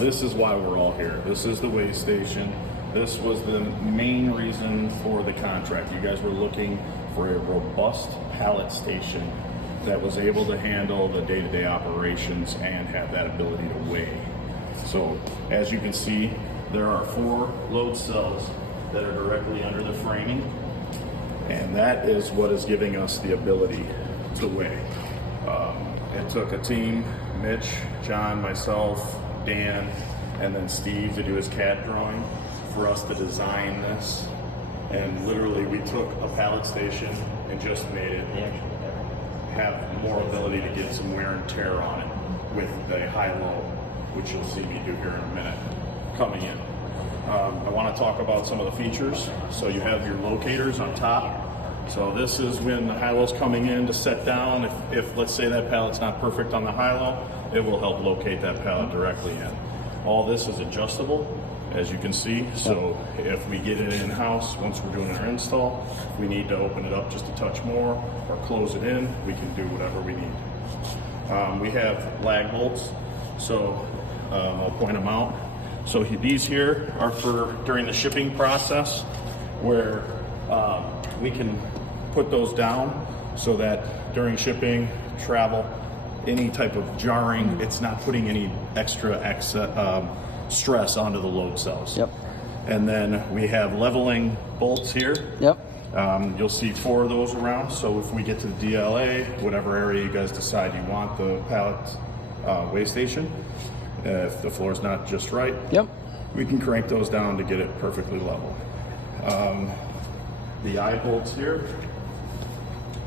This is why we're all here. This is the weigh station. This was the main reason for the contract. You guys were looking for a robust pallet station that was able to handle the day-to-day operations and have that ability to weigh. So as you can see, there are 4 load cells that are directly under the framing, and that is what is giving us the ability to weigh. It took a team, Mitch, John, myself, Dan, and then Steve to do his CAD drawing for us to design this. And literally we took a pallet station and just made it have more ability to get some wear and tear on it with the high-low, which you'll see me do here in a minute, coming in. I want to talk about some of the features. So you have your locators on top. So this is when the high-low's coming in to set down. If let's say that pallet's not perfect on the high-low, it will help locate that pallet directly in. All this is adjustable, as you can see. So if we get it in-house, once we're doing our install, we need to open it up just a touch more or close it in, we can do whatever we need. We have lag bolts, so I'll point them out. So these here are for during the shipping process, where we can put those down so that during shipping, travel, any type of jarring, it's not putting any extra stress onto the load cells. Yep. And then we have leveling bolts here. Yep. You'll see 4 of those around. So if we get to the DLA, whatever area you guys decide you want the pallet weigh station, if the floor is not just right, yep, we can crank those down to get it perfectly level. The eye bolts here,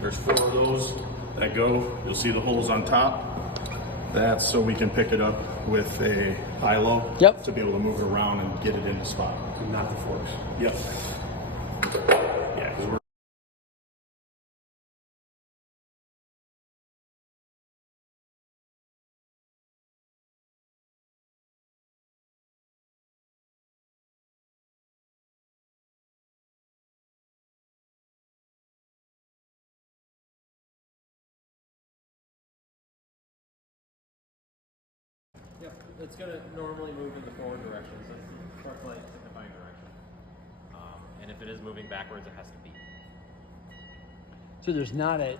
there's 4 of those that go. You'll see the holes on top. That's so we can pick it up with a high-low, yep, to be able to move it around and get it into spot. Not the forks. Yep. Yeah, because we're Yep, it's going to normally move in the forward direction, so it's the truck light signifying direction. And if it is moving backwards, it has to beep. So there's not a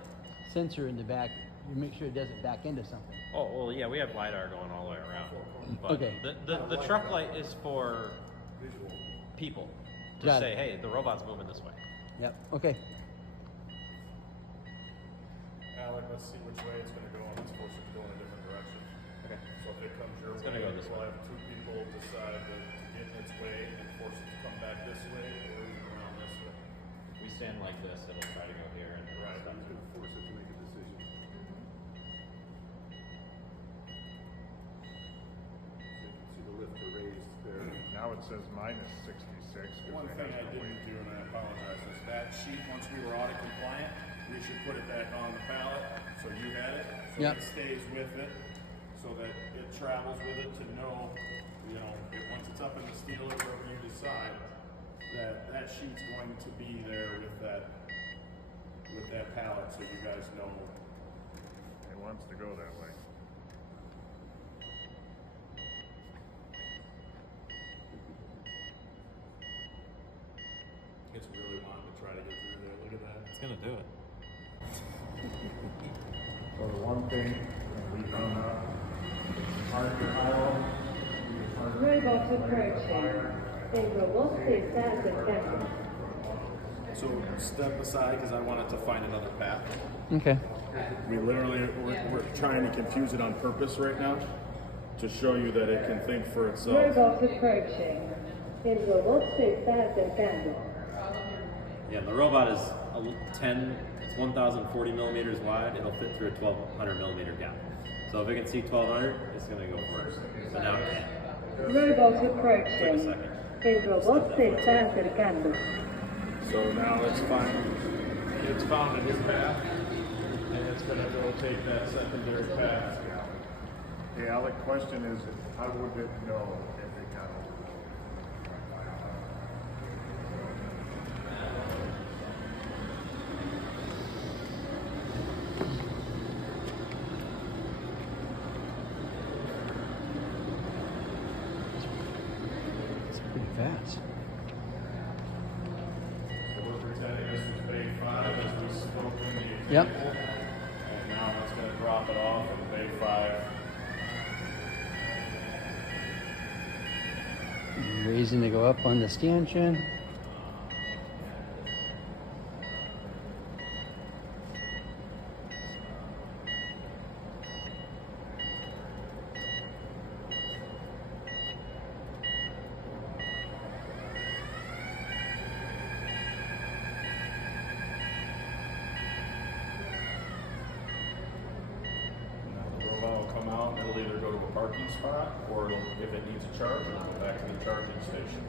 sensor in the back. You make sure it doesn't back into something. Oh, well, yeah, we have LiDAR going all the way around. But Okay. the truck light is for people to Got say, it. hey, the robot's moving this way. Yep. Okay. Alec, let's see which way it's going to go, and let's force it to go in a different direction. Okay. So if it comes your It's way, gonna go this we'll way. have 2 people decide to get in its way and force it to come back this way or even around this way. If we stand like this, it'll try to go here and Right. stuff. He's gonna force it to make a decision. So you can see the lifter raised there. Now it says minus 66. 'Cause One it thing has I to didn't wait. do, and I apologize, is that sheet, once we were audit compliant, we should put it back on the pallet, so you had it, so Yep. it stays with it, so that it travels with it to know, you know, once it's up in the steel or wherever you decide, that sheet's going to be there with that pallet, so you guys know. It wants to go that way. It's really wanting to try to get through there, look at that. It's going to do it. So the one thing we found out, hard Robot approaching. The robotize Columbus. So step aside, because I wanted to find another path. Okay. We literally, we're trying to confuse it on purpose right now to show you that it can think for itself. Robot approaching. The robotize Columbus. Yeah, the robot is it's 1,040 millimeters wide. It'll fit through a 1,200 millimeter gap. So if it can see 1,200, it's going to go first. So now it can. Robot Took a approaching. second. The robotize Columbus. So now it's found a new path, and it's going to go take that secondary path. The Alec question is, how would it know if it got it? Yep. And now it's going to drop it off in bay 5. Raising to go up on the stanchion. The robot will come out and it'll either go to a parking spot or it'll, if it needs a charge, it'll go back to the charging station.